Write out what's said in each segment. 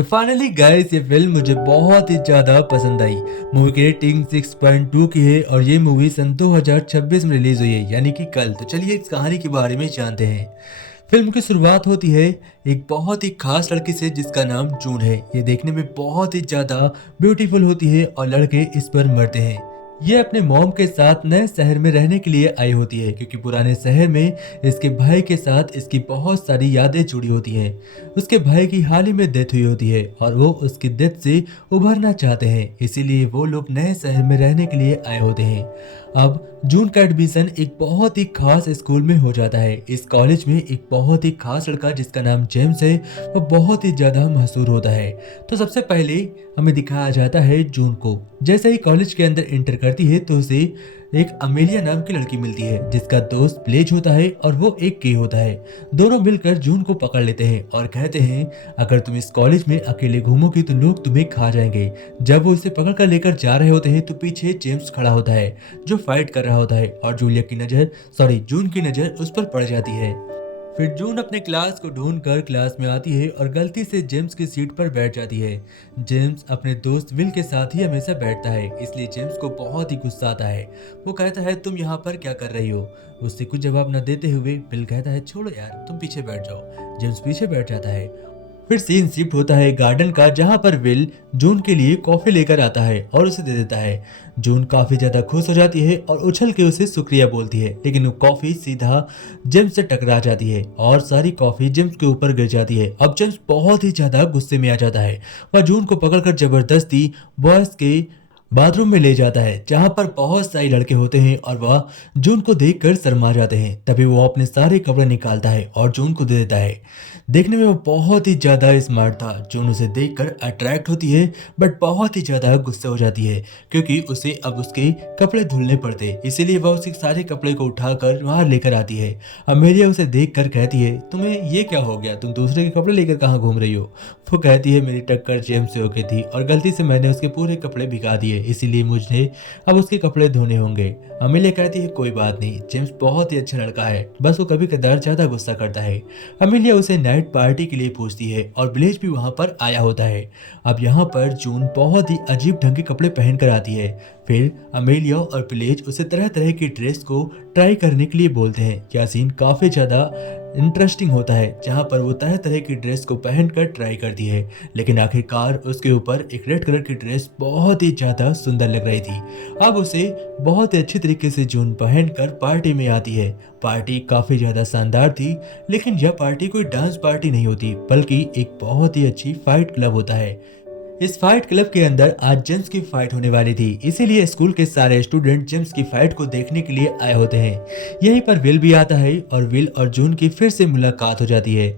तो finally guys ये film मुझे बहुत ही ज्यादा पसंद आई। मूवी की रेटिंग 6.2 की है और ये मूवी सन 2026 में रिलीज हुई है, यानी कि कल। तो चलिए इस कहानी के बारे में जानते हैं। फिल्म की शुरुआत होती है एक बहुत ही खास लड़की से जिसका नाम जून है। ये देखने में बहुत ही ज्यादा ब्यूटीफुल होती है और लड़के इस पर मरते हैं। ये अपने मॉम के साथ नए शहर में रहने के लिए आई होती है क्योंकि पुराने शहर में इसके भाई के साथ इसकी बहुत सारी यादें जुड़ी होती हैं। उसके भाई की हाल ही में डेथ हुई होती है और वो उसकी डेथ से उभरना चाहते हैं, इसीलिए वो लोग नए शहर में रहने के लिए आए होते हैं। अब जून का एडमिशन एक बहुत ही खास स्कूल में हो जाता है। इस कॉलेज में एक बहुत ही खास लड़का जिसका नाम जेम्स है, वो बहुत ही ज्यादा मशहूर होता है। तो सबसे पहले हमें दिखाया जाता है जून को। जैसे ही कॉलेज के अंदर एंटर करती है तो उसे एक अमेलिया नाम की लड़की मिलती है जिसका दोस्त ब्लेज होता है और वो एक के होता है। दोनों मिलकर जून को पकड़ लेते हैं और कहते हैं अगर तुम इस कॉलेज में अकेले घूमोगी तो लोग तुम्हें खा जाएंगे। जब वो इसे पकड़ कर लेकर जा रहे होते हैं तो पीछे जेम्स खड़ा होता है जो फाइट कर रहा होता है और जून की नजर उस पर पड़ जाती है। फिर जून अपने क्लास को ढूंढकर क्लास में आती है और गलती से जेम्स की सीट पर बैठ जाती है। जेम्स अपने दोस्त विल के साथ ही हमेशा बैठता है, इसलिए जेम्स को बहुत ही गुस्सा आता है। वो कहता है तुम यहाँ पर क्या कर रही हो। उससे कुछ जवाब न देते हुए विल कहता है छोड़ो यार, तुम पीछे बैठ जाओ। जेम्स पीछे बैठ जाता है। फिर सीन शिफ्ट होता है गार्डन का, जहां पर विल जून के लिए कॉफी लेकर आता है और उसे दे देता है। जून काफी ज्यादा खुश हो जाती है और उछल के उसे शुक्रिया बोलती है, लेकिन वो कॉफी सीधा जेम्स से टकरा जाती है और सारी कॉफी जेम्स के ऊपर गिर जाती है। अब जेम्स बहुत ही ज्यादा गुस्से में आ जाता है। वह जून को पकड़कर जबरदस्ती बॉयज के बाथरूम में ले जाता है जहां पर बहुत सारे लड़के होते हैं और वह जून को देखकर शर्मा जाते हैं। तभी वो अपने सारे कपड़े निकालता है और जून को दे देता है। देखने में वो बहुत ही ज्यादा स्मार्ट था। जून उसे देखकर अट्रैक्ट होती है बट बहुत ही ज्यादा गुस्से हो जाती है क्योंकि उसे अब उसके कपड़े धुलने पड़ते, इसीलिए वह उसके सारे कपड़े को उठाकर वहां लेकर आती है। अमेलिया उसे देखकर कहती है तुम्हें ये क्या हो गया, तुम दूसरे के कपड़े लेकर कहाँ घूम रही हो। वो कहती है मेरी टक्कर जेम्स से हो गई थी और गलती से मैंने उसके पूरे कपड़े भिगा दिए, इसीलिए मुझे अब उसके कपड़े धोने होंगे। अमेलिया कहती है कोई बात नहीं, जेम्स बहुत ही अच्छा लड़का है, बस वो कभी कदार ज्यादा गुस्सा करता है। अमेलिया उसे नाइट पार्टी के लिए पूछती है और ब्लेज भी वहां पर आया होता है। अब यहाँ पर जून बहुत ही अजीब ढंग के कपड़े पहन कर आती है। फिर अमेलिया और ब्लेज उसे तरह तरह की ड्रेस को ट्राई करने के लिए बोलते हैं। यह सीन काफी ज्यादा इंटरेस्टिंग होता है जहां पर वो तरह तरह की ड्रेस को पहनकर ट्राई करती है, लेकिन आखिरकार उसके ऊपर एक रेड कलर की ड्रेस बहुत ही ज्यादा सुंदर लग रही थी। अब उसे बहुत ही अच्छी तरीके से जून पहनकर पार्टी में आती है। पार्टी काफी ज्यादा शानदार थी, लेकिन यह पार्टी कोई डांस पार्टी नहीं होती बल्कि एक बहुत ही अच्छी फाइट क्लब होता है। इस फाइट क्लब के अंदर आज जेम्स की फाइट होने वाली थी, इसीलिए स्कूल के सारे स्टूडेंट जेम्स की फाइट को देखने के लिए आए होते हैं। यहीं पर विल भी आता है और विल और जून की फिर से मुलाकात हो जाती है।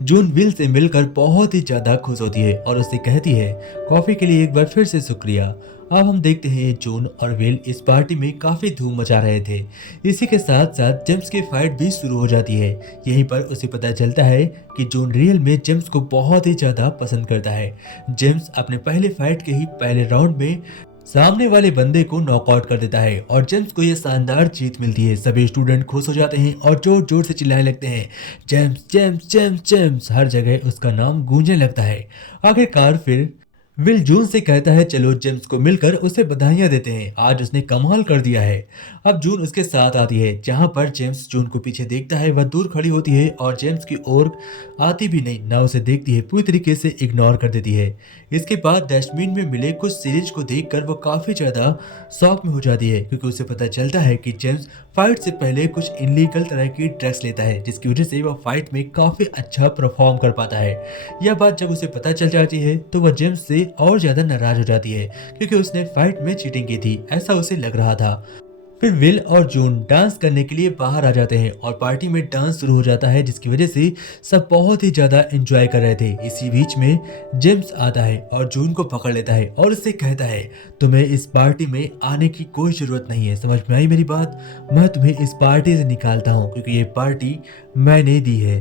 जून विल से मिलकर बहुत ही ज्यादा खुश होती है और उससे कहती है कॉफी के लिए एक बार फिर से शुक्रिया। अब हम देखते हैं जून और विल इस पार्टी में काफी धूम मचा रहे थे। इसी के साथ साथ जेम्स की फाइट भी शुरू हो जाती है। यहीं पर उसे पता चलता है कि जून रियल में जेम्स को बहुत ही ज्यादा पसंद करता है। जेम्स अपने पहले फाइट के ही पहले राउंड में सामने वाले बंदे को नॉकआउट कर देता है और जेम्स को यह शानदार जीत मिलती है। सभी स्टूडेंट खुश हो जाते हैं और जोर जोर से चिल्लाने लगते हैं जेम्स जेम्स जेम्स जेम्स। हर जगह उसका नाम गूंजने लगता है। आखिरकार फिर विल जून से कहता है चलो जेम्स को मिलकर उसे बधाइयां देते हैं, आज उसने कमाल कर दिया है। अब जून उसके साथ आती है जहां पर जेम्स जून को पीछे देखता है। वह दूर खड़ी होती है और जेम्स की ओर आती भी नहीं, ना उसे देखती है, पूरी तरीके से इग्नोर कर देती है। इसके बाद डस्टबिन में मिले कुछ सीरीज को देखकर वो काफी ज्यादा शॉक में हो जाती है क्योंकि उसे पता चलता है कि जेम्स फाइट से पहले कुछ इनलीगल तरह की ड्रग्स लेता है, जिसकी वजह से वह फाइट में काफी अच्छा परफॉर्म कर पाता है। यह बात जब उसे पता चल जाती है तो वह जेम्स से और ज्यादा नाराज हो जाती है क्योंकि उसने फाइट में चीटिंग की थी, ऐसा उसे लग रहा था। फिर विल और जून डांस करने के लिए बाहर आ जाते हैं और पार्टी में डांस शुरू हो जाता है, जिसकी वजह से सब बहुत ही ज्यादा एंजॉय कर रहे थे। इसी बीच में जेम्स आता है और जून को पकड़ लेता है और उससे कहता है तुम्हें इस पार्टी में आने की कोई जरूरत नहीं है, समझ में आई मेरी बात। मैं तुम्हें इस पार्टी से निकालता हूँ क्योंकि ये पार्टी मैंने दी है।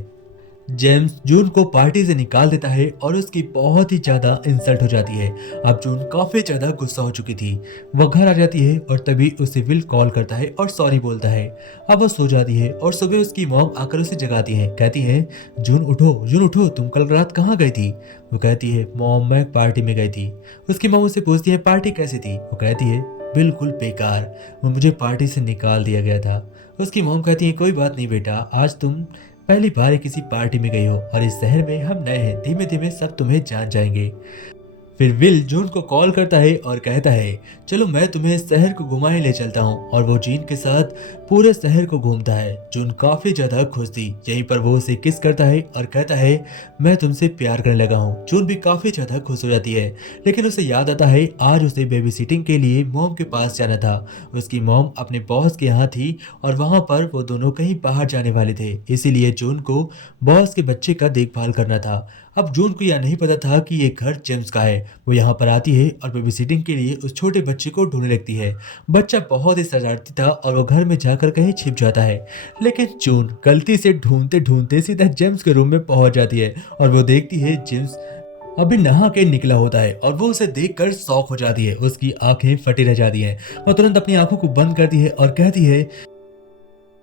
जेम्स जून को पार्टी से निकाल देता है और उसकी बहुत ही ज्यादा इंसल्ट हो जाती है। अब जून काफी ज्यादा गुस्सा हो चुकी थी। वह घर आ जाती है और तभी उसे विल कॉल करता है और सॉरी बोलता है। अब वह सो जाती है और सुबह उसकी मॉम आकर उसे जगाती है। कहती है, जून उठो, तुम कल रात कहाँ गई थी? वो कहती है, मॉम मैं पार्टी में गई थी। उसकी मॉम उससे पूछती है, पार्टी कैसी थी? वो कहती है, बिल्कुल बेकार, वो मुझे पार्टी से निकाल दिया गया था। उसकी मॉम कहती है, कोई बात नहीं बेटा, आज तुम पहली बार किसी पार्टी में गई हो और इस शहर में हम नए हैं, धीमे धीमे सब तुम्हें जान जाएंगे। फिर विल जून को कॉल करता है और कहता है, चलो मैं तुम्हें शहर को घुमाने ले चलता हूँ, और वो जीन के साथ पूरे शहर को घूमता है। जून काफी ज्यादा खुश थी। यहीं पर वो उसे किस करता है और कहता है, मैं तुमसे प्यार करने लगा हूँ। जून भी काफी ज्यादा खुश हो जाती है, लेकिन उसे याद आता है आज उसे बेबी सिटिंग के लिए मॉम के पास जाना था। उसकी मॉम अपने बॉस के यहाँ थी और वहां पर वो दोनों कहीं बाहर जाने वाले थे, इसीलिए जून को बॉस के बच्चे का देखभाल करना था। अब जून को यह नहीं पता था कि ये घर जेम्स का है। वो यहाँ पर आती है और बेबी सिटिंग के लिए उस छोटे बच्चे को ढूंढने लगती है। बच्चा बहुत ही शरारती था और वो घर में जाकर कहीं छिप जाता है, लेकिन जून गलती से ढूंढते ढूंढते सीधा जेम्स के रूम में पहुंच जाती है और वो देखती है जेम्स अभी नहा के निकला होता है और वो उसे देखकर शॉक हो जाती है। उसकी आंखें फटी रह जाती हैं। वो तुरंत अपनी आंखों को बंद करती है और कहती है,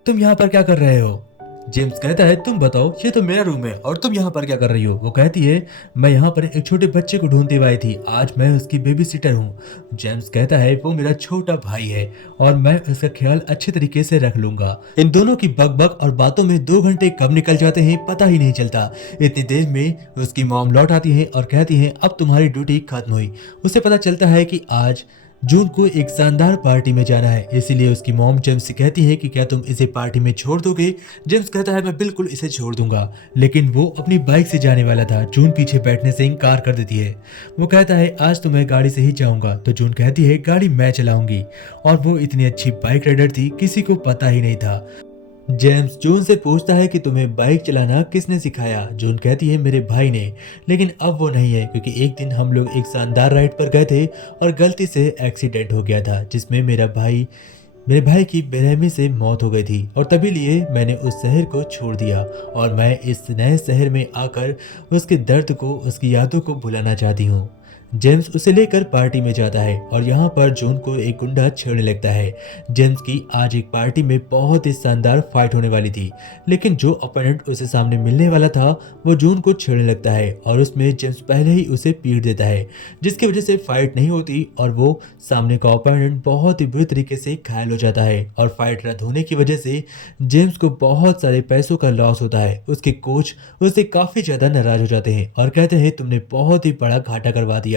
तुम यहाँ पर क्या कर रहे हो? जेम्स कहता है, तुम बताओ, ये तो मेरा रूम है और तुम यहाँ पर क्या कर रही हो? वो कहती है, मैं यहाँ पर एक छोटे बच्चे को ढूंढती हुई थी, आज मैं उसकी बेबी सिटर हूँ। जेम्स कहता है, वो मेरा छोटा भाई है और मैं उसका ख्याल अच्छे तरीके से रख लूंगा। इन दोनों की बकबक और बातों में 2 घंटे कब निकल जाते हैं पता ही नहीं चलता। इतनी देर में उसकी मॉम लौट आती है और कहती है, अब तुम्हारी ड्यूटी खत्म हुई। उसे पता चलता है कि आज जून को एक शानदार पार्टी में जाना है, इसीलिए उसकी मॉम जेम्स से कहती है कि क्या तुम इसे पार्टी में छोड़ दोगे? जेम्स कहता है, मैं बिल्कुल इसे छोड़ दूंगा, लेकिन वो अपनी बाइक से जाने वाला था। जून पीछे बैठने से इनकार कर देती है। वो कहता है, आज तो मैं गाड़ी से ही जाऊंगा। तो जून कहती है, गाड़ी मैं चलाऊंगी, और वो इतनी अच्छी बाइक राइडर थी किसी को पता ही नहीं था। जेम्स जून से पूछता है कि तुम्हें बाइक चलाना किसने सिखाया? जून कहती है, मेरे भाई ने, लेकिन अब वो नहीं है, क्योंकि एक दिन हम लोग एक शानदार राइड पर गए थे और गलती से एक्सीडेंट हो गया था, जिसमें मेरे भाई की बेरहमी से मौत हो गई थी, और तभी लिए मैंने उस शहर को छोड़ दिया और मैं इस नए शहर में आकर उसके दर्द को, उसकी यादों को भुलाना चाहती हूँ। जेम्स उसे लेकर पार्टी में जाता है और यहाँ पर जून को एक गुंडा छेड़ने लगता है। जेम्स की आज एक पार्टी में बहुत ही शानदार फाइट होने वाली थी, लेकिन जो अपोनेंट उसे सामने मिलने वाला था वो जून को छेड़ने लगता है और उसमें जेम्स पहले ही उसे पीट देता है, जिसकी वजह से फाइट नहीं होती और वो सामने का ओपोनेंट बहुत ही बुरी तरीके से घायल हो जाता है। और फाइट रद्द होने की वजह से जेम्स को बहुत सारे पैसों का लॉस होता है। उसके कोच उससे काफी ज्यादा नाराज हो जाते हैं और कहते हैं, तुमने बहुत ही बड़ा घाटा करवा दिया।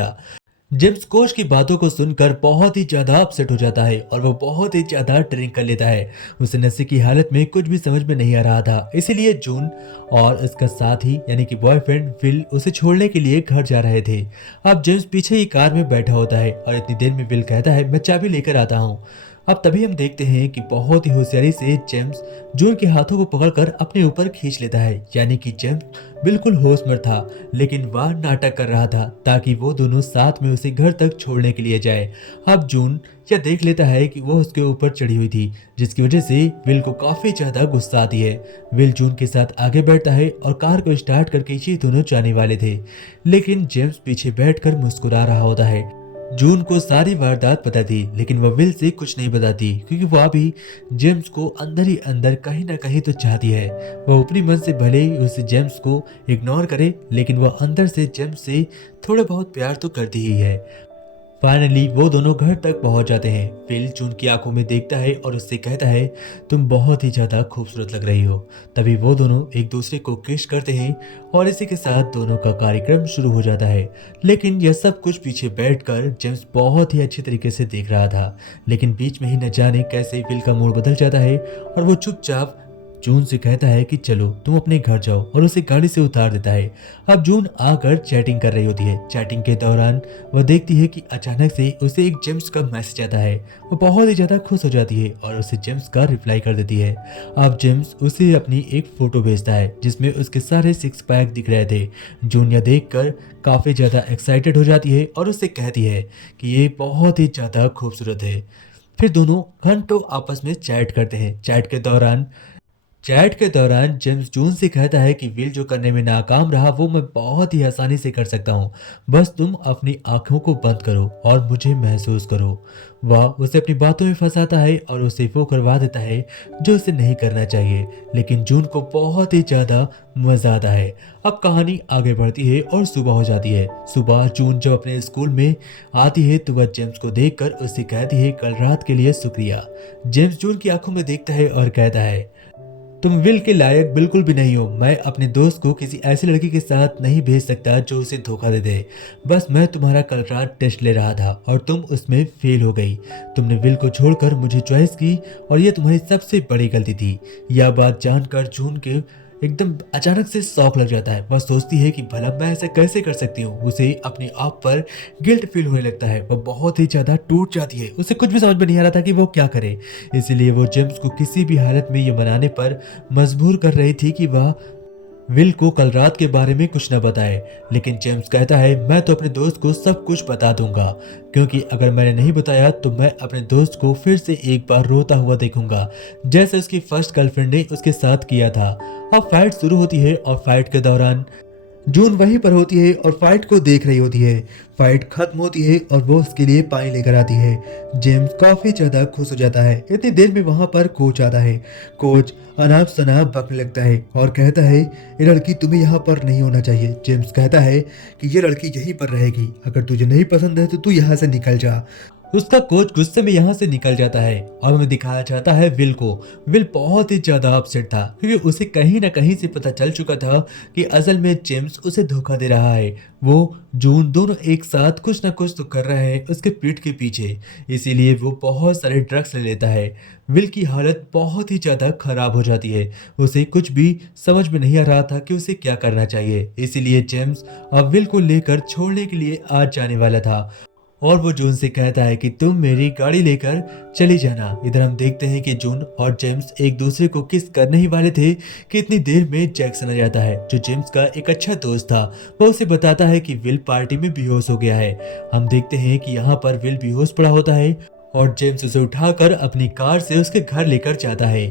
जेम्स कोच की बातों को सुनकर बहुत ही ज्यादा अपसेट हो जाता है और वो बहुत ही ज्यादा ड्रिंक कर लेता है। उसे नशे की हालत में कुछ भी समझ में नहीं आ रहा था, इसीलिए जून और उसका साथी यानी कि बॉयफ्रेंड विल उसे छोड़ने के लिए घर जा रहे थे। अब जेम्स पीछे ही कार में बैठा होता है और इतनी देर में विल कहता है, मैं चाबी लेकर आता हूँ। अब तभी हम देखते हैं कि बहुत ही होशियारी से जेम्स जून के हाथों को पकड़कर अपने ऊपर खींच लेता है, यानी कि जेम्स बिल्कुल होश में था, लेकिन वह नाटक कर रहा था ताकि वो दोनों साथ में उसे घर तक छोड़ने के लिए जाए। अब जून यह देख लेता है कि वो उसके ऊपर चढ़ी हुई थी, जिसकी वजह से विल को काफी ज्यादा गुस्सा आती है। विल जून के साथ आगे बैठता है और कार को स्टार्ट करके ये दोनों जाने वाले थे, लेकिन जेम्स पीछे बैठकर मुस्कुरा रहा होता है। जून को सारी वारदात पता थी, लेकिन वह विल से कुछ नहीं बताती, क्योंकि वह भी जेम्स को अंदर ही अंदर कहीं ना कहीं तो चाहती है। वह ऊपरी मन से भले ही उस जेम्स को इग्नोर करे, लेकिन वह अंदर से जेम्स से थोड़ा बहुत प्यार तो करती ही है। फाइनली वो दोनों घर तक पहुंच जाते हैं। फिल जून की आंखों में देखता है और उससे कहता है, तुम बहुत ही ज्यादा खूबसूरत लग रही हो। तभी वो दोनों एक दूसरे को किस करते हैं और इसी के साथ दोनों का कार्यक्रम शुरू हो जाता है। लेकिन यह सब कुछ पीछे बैठकर जेम्स बहुत ही अच्छी तरीके से देख रहा था, लेकिन बीच में ही न जाने कैसे विल का मूड बदल जाता है और वो चुपचाप जून से कहता है कि चलो तुम अपने घर जाओ, और उसे गाड़ी से उतार देता है। अब जून आकर चैटिंग कर रही होती है। चैटिंग के दौरान वह देखती है कि अचानक से उसे एक जेम्स का मैसेज आता है। वो बहुत ही ज्यादा खुश हो जाती है और उसे जेम्स का रिप्लाई कर देती है। अब जेम्स उसे अपनी एक फोटो भेजता है जिसमें उसके सारे सिक्स पैक दिख रहे थे। जून यह देखकर काफी ज्यादा एक्साइटेड हो जाती है और उससे कहती है कि ये बहुत ही ज्यादा खूबसूरत है। फिर दोनों घंटों आपस में चैट करते हैं। चैट के दौरान चैट के दौरान जेम्स जून से कहता है कि विल जो करने में नाकाम रहा वो मैं बहुत ही आसानी से कर सकता हूँ। बस तुम अपनी आंखों को बंद करो और मुझे महसूस करो। वह उसे अपनी बातों में फंसाता है और उसे वो करवा देता है जो उसे नहीं करना चाहिए, लेकिन जून को बहुत ही ज्यादा मजा आता है। अब कहानी आगे बढ़ती है और सुबह हो जाती है। सुबह जून जब अपने स्कूल में आती है तो वह जेम्स को देखकर उससे कहती है कल रात के लिए शुक्रिया। जेम्स जून की आंखों में देखता है और कहता है तुम विल के लायक बिल्कुल भी नहीं हो। मैं अपने दोस्त को किसी ऐसी लड़की के साथ नहीं भेज सकता जो उसे धोखा दे दे। बस मैं तुम्हारा कल रात टेस्ट ले रहा था और तुम उसमें फेल हो गई। तुमने विल को छोड़कर मुझे चॉइस की और यह तुम्हारी सबसे बड़ी गलती थी। यह बात जानकर जून के एकदम अचानक से शौक लग जाता है। वह सोचती है कि भला मैं ऐसा कैसे कर सकती हूँ। उसे अपने आप पर गिल्ट फील होने लगता है। वह बहुत ही ज्यादा टूट जाती है। उसे कुछ भी समझ में नहीं आ रहा था कि वो क्या करे। इसीलिए वो जेम्स को किसी भी हालत में ये मनाने पर मजबूर कर रही थी कि वह विल को कल रात के बारे में कुछ न बताए। लेकिन जेम्स कहता है मैं तो अपने दोस्त को सब कुछ बता दूंगा, क्योंकि अगर मैंने नहीं बताया तो मैं अपने दोस्त को फिर से एक बार रोता हुआ देखूंगा, जैसे उसकी फर्स्ट गर्लफ्रेंड ने उसके साथ किया था। अब फाइट शुरू होती है और फाइट के दौरान जून वहीं पर होती है और फाइट को देख रही होती है। फाइट खत्म होती है और वो उसके लिए पानी लेकर आती है। जेम्स काफी ज्यादा खुश हो जाता है। इतनी देर में वहां पर कोच आता है। कोच अनाप शनाप बकने लगता है और कहता है ये लड़की तुम्हें यहाँ पर नहीं होना चाहिए। जेम्स कहता है कि ये लड़की यहीं पर रहेगी, अगर तुझे नहीं पसंद है तो तू यहाँ से निकल जा। उसका कोच गुस्से में यहाँ से निकल जाता है और हमें दिखाया जाता है विल को। विल बहुत ही ज्यादा अपसेट था, क्योंकि उसे कहीं ना कहीं से पता चल चुका था कि असल में जेम्स उसे धोखा दे रहा है। वो जून दोनों एक साथ कुछ ना कुछ तो कर रहे हैं उसके पीठ के पीछे। इसीलिए वो बहुत सारे ड्रग्स ले लेता है। विल की हालत बहुत ही ज्यादा खराब हो जाती है। उसे कुछ भी समझ में नहीं आ रहा था कि उसे क्या करना चाहिए। इसीलिए जेम्स अब विल को लेकर छोड़ने के लिए आज जाने वाला था और वो जून से कहता है कि तुम मेरी गाड़ी लेकर चली जाना। इधर हम देखते हैं कि जून और जेम्स एक दूसरे को किस करने ही वाले थे कि इतनी देर में जैक्सन आ जाता है, जो जेम्स का एक अच्छा दोस्त था। वो उसे बताता है कि विल पार्टी में बेहोश हो गया है। हम देखते हैं कि यहाँ पर विल बेहोश पड़ा होता है और जेम्स उसे उठाकर अपनी कार से उसके घर लेकर जाता है।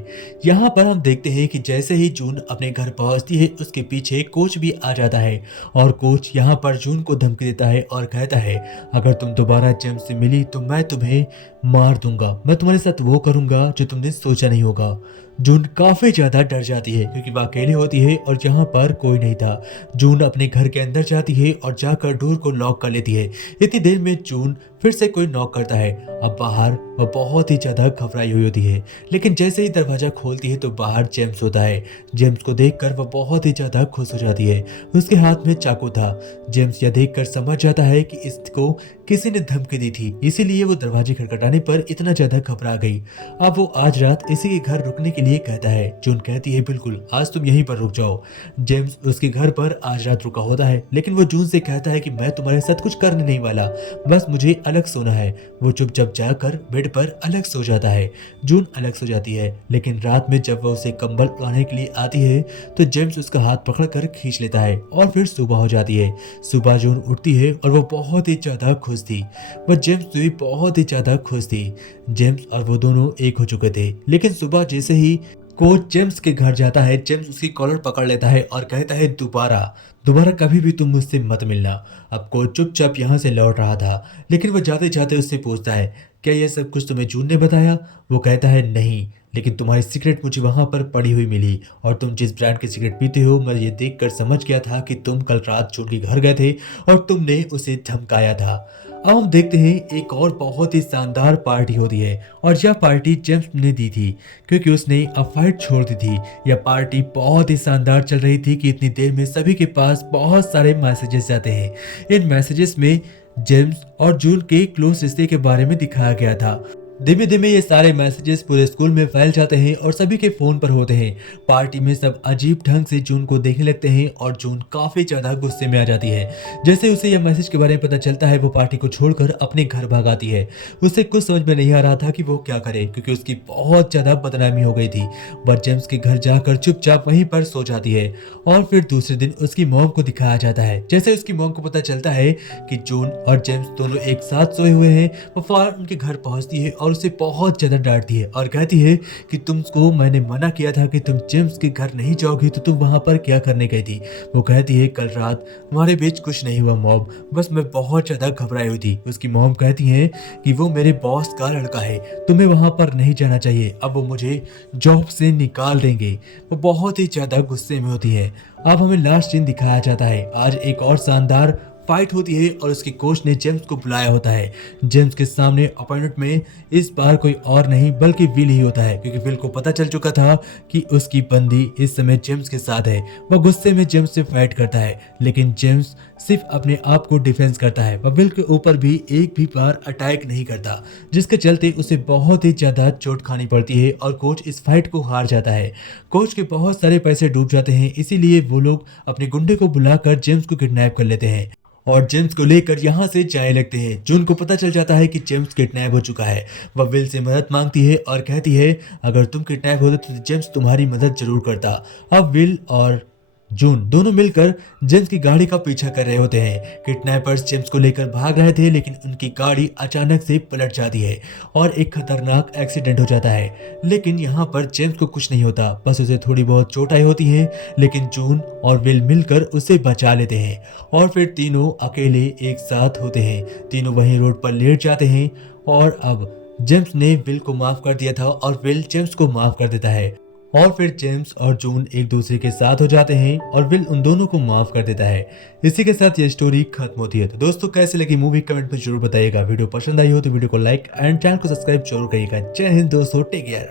यहाँ पर हम देखते हैं कि जैसे ही जून अपने घर पहुंचती है उसके पीछे कोच भी आ जाता है और कोच यहाँ पर जून को धमकी देता है और कहता है अगर तुम दोबारा जेम्स से मिली तो मैं तुम्हें मार दूंगा। मैं तुम्हारे साथ वो करूंगा जो तुमने सोचा नहीं होगा। जून काफी ज्यादा डर जाती है क्योंकि वह अकेली होती है और यहाँ पर कोई नहीं था। जून अपने घर के अंदर जाती है और जाकर डोर को लॉक कर लेती है। इतनी देर में जून फिर से कोई नॉक करता है। अब बाहर वह बहुत ही ज्यादा घबराई हुई होती है, लेकिन जैसे ही दरवाजा खोलती है तो बाहर जेम्स होता है। जेम्स को देखकर वह बहुत ही ज्यादा खुश हो जाती है। उसके हाथ में चाकू था। जेम्स यह देखकर समझ जाता है कि इसको किसी ने धमकी दी थी, इसीलिए वो दरवाजे खटखटाने पर इतना ज्यादा घबरा गई। अब वो आज रात इसी के घर रुकने के लिए कहता है। जून कहती है बिल्कुल, आज तुम यहीं पर रुक जाओ। जेम्स उसके घर पर आज रात रुका होता है, लेकिन वो जून से कहता है कि मैं तुम्हारे साथ कुछ करने नहीं वाला, बस मुझे अलग सोना है। वो चुपचाप जाकर बेड पर अलग सो जाता है। जून अलग सो जाती है, लेकिन रात में जब वह उसे कंबल उड़ाने के लिए आती है तो जेम्स उसका हाथ पकड़कर खींच लेता है और फिर सुबह हो जाती है। सुबह जून उठती है और वो बहुत ही ज्यादा खुश थी। वह जेम्स से भी बहुत ही ज्यादा खुश थी। जेम्स और वो दोनों एक हो चुके थे, लेकिन सुबह जैसे ही कोच जेम्स के घर जाता है, जेम्स उसकी कॉलर पकड़ लेता है और कहता है दोबारा दोबारा कभी भी तुम मुझसे मत मिलना। अब कोच चुपचाप यहाँ से लौट रहा था, लेकिन वह जाते जाते उससे पूछता है क्या यह सब कुछ तुम्हें जून ने बताया? वो कहता है नहीं, लेकिन तुम्हारी सिगरेट मुझे वहां पर पड़ी हुई मिली और तुम जिस ब्रांड की सिगरेट पीते हो मैं ये देखकर समझ गया था कि तुम कल रात जून के घर गए थे और तुमने उसे धमकाया था। अब हम देखते हैं एक और बहुत ही शानदार पार्टी होती है और यह पार्टी जेम्स ने दी थी क्योंकि उसने अब फाइट छोड़ दी थी। यह पार्टी बहुत ही शानदार चल रही थी कि इतनी देर में सभी के पास बहुत सारे मैसेजेस आते हैं। इन मैसेजेस में जेम्स और जून के क्लोज रिश्ते के बारे में दिखाया गया था। धीमे धीमे ये सारे मैसेजेस पूरे स्कूल में फैल जाते हैं और सभी के फोन पर होते हैं। पार्टी में सब अजीब ढंग से जून को देखने लगते हैं और जून काफी ज्यादा गुस्से में आ जाती है। जैसे उसे यह मैसेज के बारे में पता चलता है वो पार्टी को छोड़कर अपने घर भाग आती है। उसे कुछ समझ में नहीं आ रहा था कि वो क्या करे, क्योंकि उसकी बहुत ज्यादा बदनामी हो गई थी। वह जेम्स के घर जाकर चुपचाप वहीं पर सो जाती है और फिर दूसरे दिन उसकी मॉम को दिखाया जाता है। जैसे उसकी मॉम को पता चलता है कि जून और जेम्स दोनों एक साथ सोए हुए हैं, वो फौरन उनके घर पहुंचती है और और उसे बहुत ज़्यादा डांटती है और कहती है कि तुमको मैंने मना किया था कि तुम जेम्स के घर नहीं जाओगी, तो तुम वहाँ पर क्या करने गई थी। वो कहती है कल रात हमारे बीच कुछ नहीं हुआ मॉम, बस मैं बहुत ज़्यादा घबराई हुई थी। उसकी मॉम कहती है कि वो मेरे बॉस का लड़का है, तुम्हें वहाँ पर नहीं जाना चाहिए, अब वो मुझे जॉब से निकाल देंगे। वो बहुत ही ज़्यादा गुस्से में होती है। अब हमें लास्ट सीन दिखाया जाता है। आज एक और शानदार फाइट होती है और उसके कोच ने जेम्स को बुलाया होता है। जेम्स के सामने अपोनेंट में इस बार कोई और नहीं बल्कि विल ही होता है, क्योंकि विल को पता चल चुका था कि उसकी बंदी इस समय जेम्स के साथ है। वह गुस्से में जेम्स से फाइट करता है, लेकिन जेम्स सिर्फ अपने आप को डिफेंस करता है। वह विल के ऊपर भी एक भी बार अटैक नहीं करता, जिसके चलते उसे बहुत ही ज्यादा चोट खानी पड़ती है और कोच इस फाइट को हार जाता है। कोच के बहुत सारे पैसे डूब जाते हैं, इसीलिए वो लोग अपने गुंडे को बुलाकर जेम्स को किडनैप कर लेते हैं और जेम्स को लेकर यहाँ से जाने लगते हैं। जून को पता चल जाता है कि जेम्स किडनैप हो चुका है। वह विल से मदद मांगती है और कहती है अगर तुम किडनैप होते तो जेम्स तुम्हारी मदद जरूर करता। अब विल और जून दोनों मिलकर जेम्स की गाड़ी का पीछा कर रहे होते हैं। किडनैपर्स जेम्स को लेकर भाग रहे थे, लेकिन उनकी गाड़ी अचानक से पलट जाती है और एक खतरनाक एक्सीडेंट हो जाता है। लेकिन यहाँ पर जेम्स को कुछ नहीं होता, बस उसे थोड़ी बहुत चोट आई होती है, लेकिन जून और विल मिलकर उसे बचा लेते हैं और फिर तीनों अकेले एक साथ होते हैं। तीनों वहीं रोड पर लेट जाते हैं और अब जेम्स ने विल को माफ कर दिया था और विल जेम्स को माफ कर देता है और फिर जेम्स और जून एक दूसरे के साथ हो जाते हैं और विल उन दोनों को माफ कर देता है। इसी के साथ ये स्टोरी खत्म होती है। तो दोस्तों कैसे लगी मूवी कमेंट में जरूर बताइएगा। वीडियो पसंद आई हो तो वीडियो को लाइक एंड चैनल को सब्सक्राइब जरूर करिएगा। जय हिंद दोस्तों, टेक केयर।